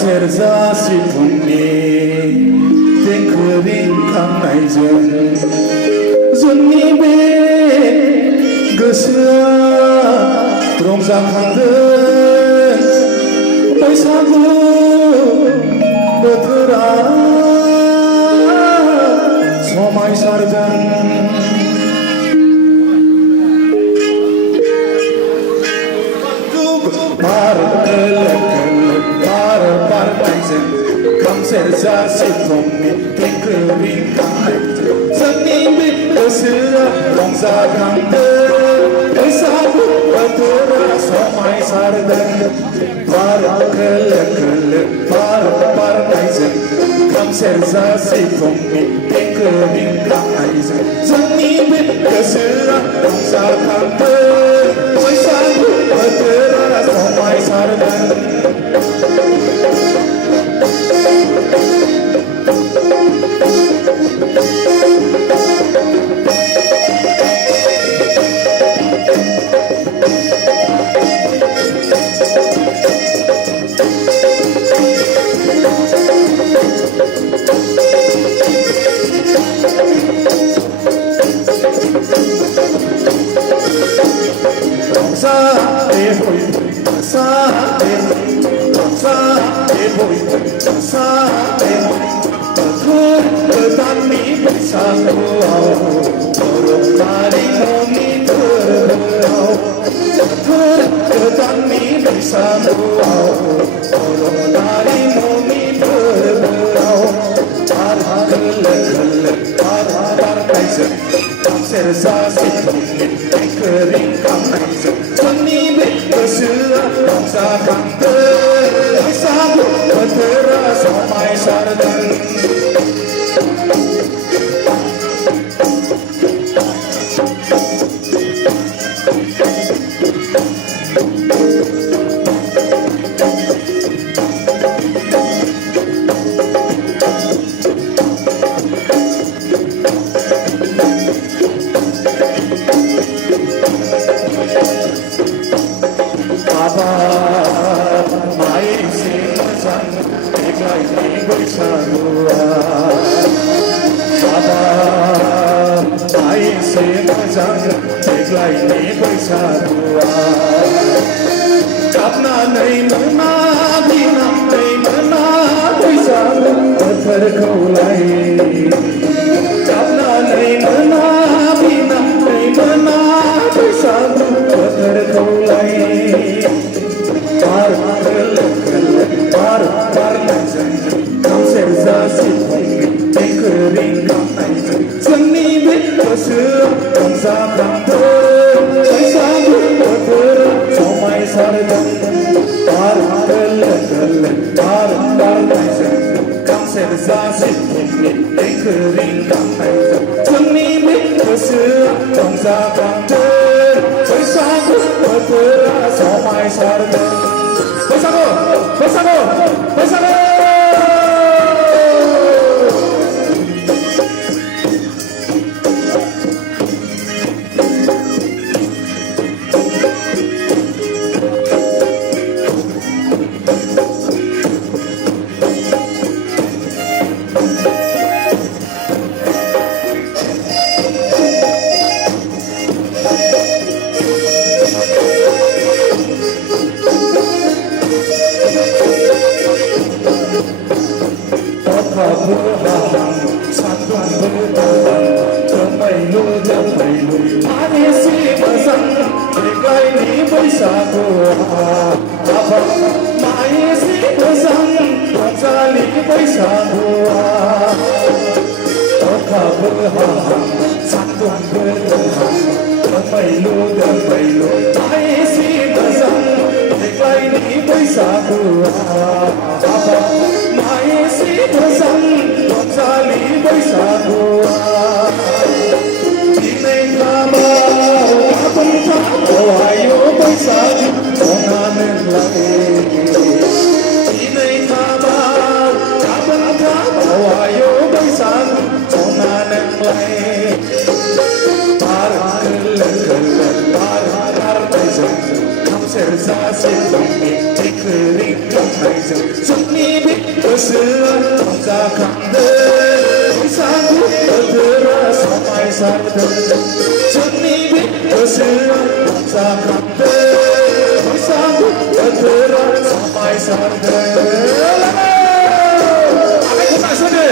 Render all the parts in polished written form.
सेरजा सिफुंनि देंखो रिंखांनायजों जोंनि बे गोसोआ रंजाखांदों बैसागु बोथोरा समायसारदों खाम सेरजा सिफुंनि देंखो रिंखांनायजों जोंनि बे गोसोआ रंजाखांदों बैसागु बोथोरा समायसारदों बार खोलो खोलो बार बारनायजों खाम सेरजा सिफुंनि देंखो रिंखांनायजों जोंनि बे गोसोआ रंजाखांदों बैसागु बोथोरा समायसारदों सेरजा सिफुंनि देंखो रिंखांनायजों जोंनि बे गोसोआ रंजाखांदों बैसागु बोथोरा समायसारदों Serza silang, take the ring, gosoan jamjakandı बैसागु बोथोरा समायसारदों जोंनि बे गोसोआ रंजाखांदों बैसागु बोथोरा समायसारदों आखाइखौ नारसोदो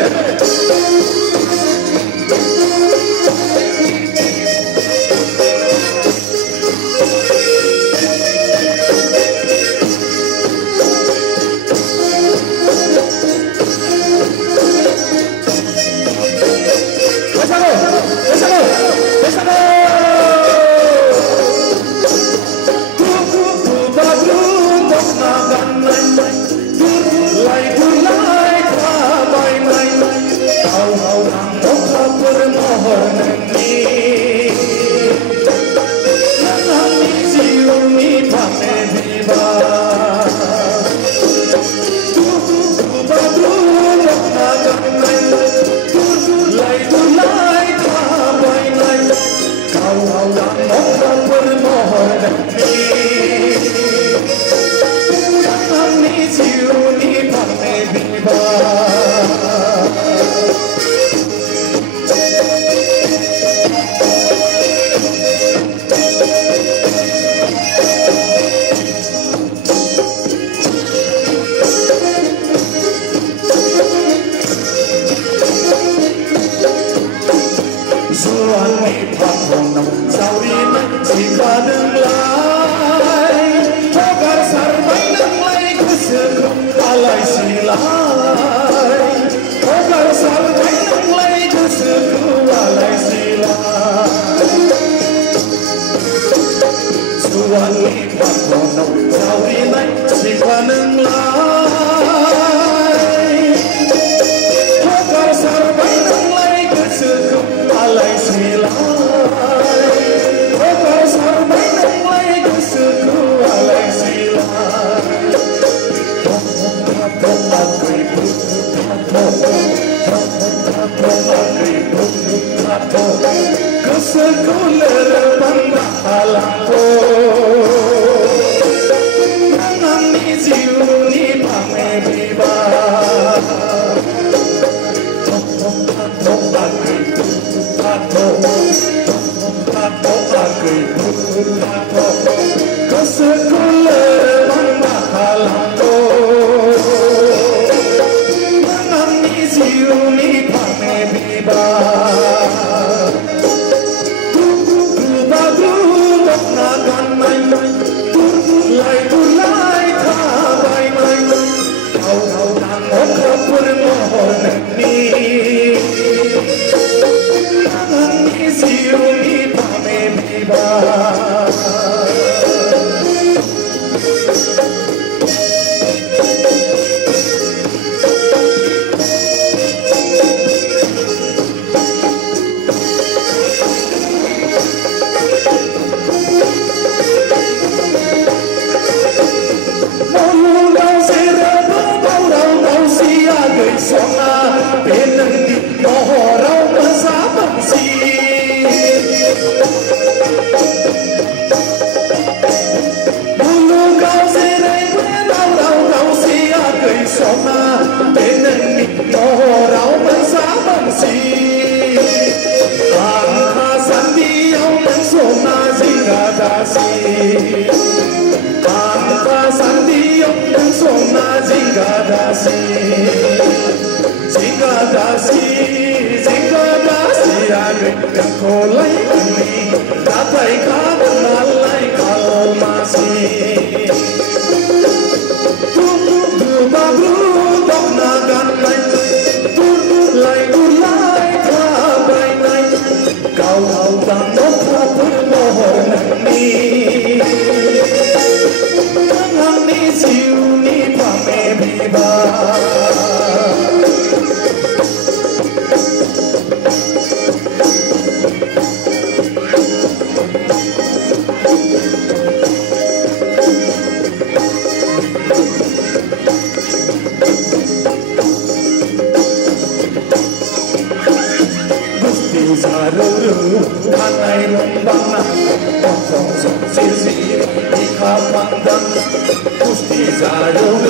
Gusti Zarul,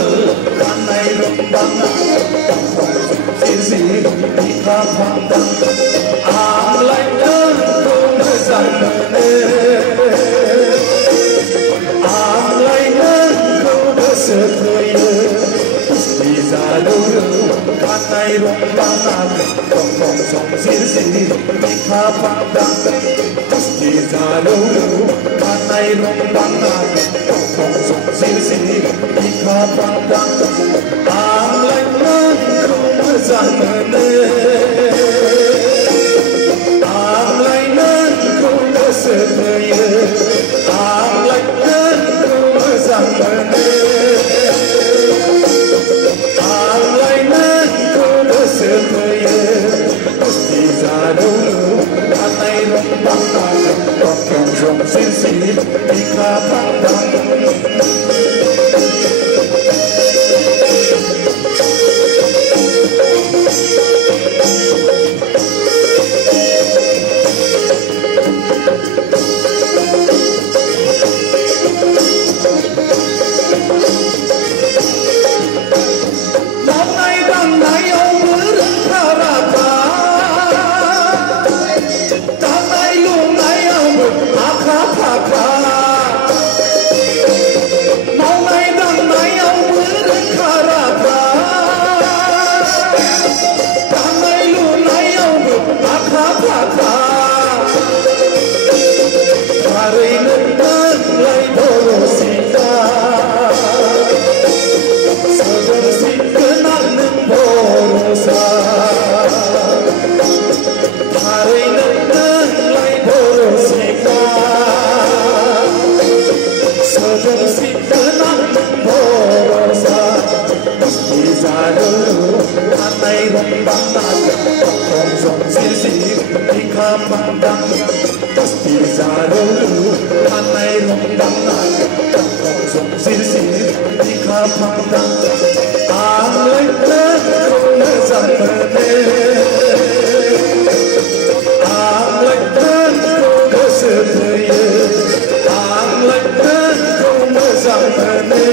Kanai Rumbang, 반당 암라이는 고무장문에 암라이는 고무스크이는 이자루루 간나이 롱방나그 똥똥송실시 미카 반당 이자루루 간나이 롱방나그 똥똥송실시 미카 반당 암라이는 고무장문에 암라이는 고무스크이는 암라이는 고무장문에 Sisi Ika Pandang Pandang, pasti zaru, anai rondang naga, kosong sirsi, ika pandang, alai terkong zamane, alai terkong kesetiye, alai terkong zamane,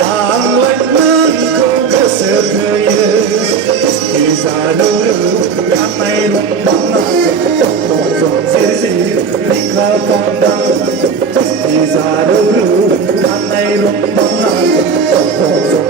alai terkong kesetiye, pasti zaru. Kanai rombang naga, tonton sisi, Ika pandang, pasti zaru. Kanai rombang naga, tonton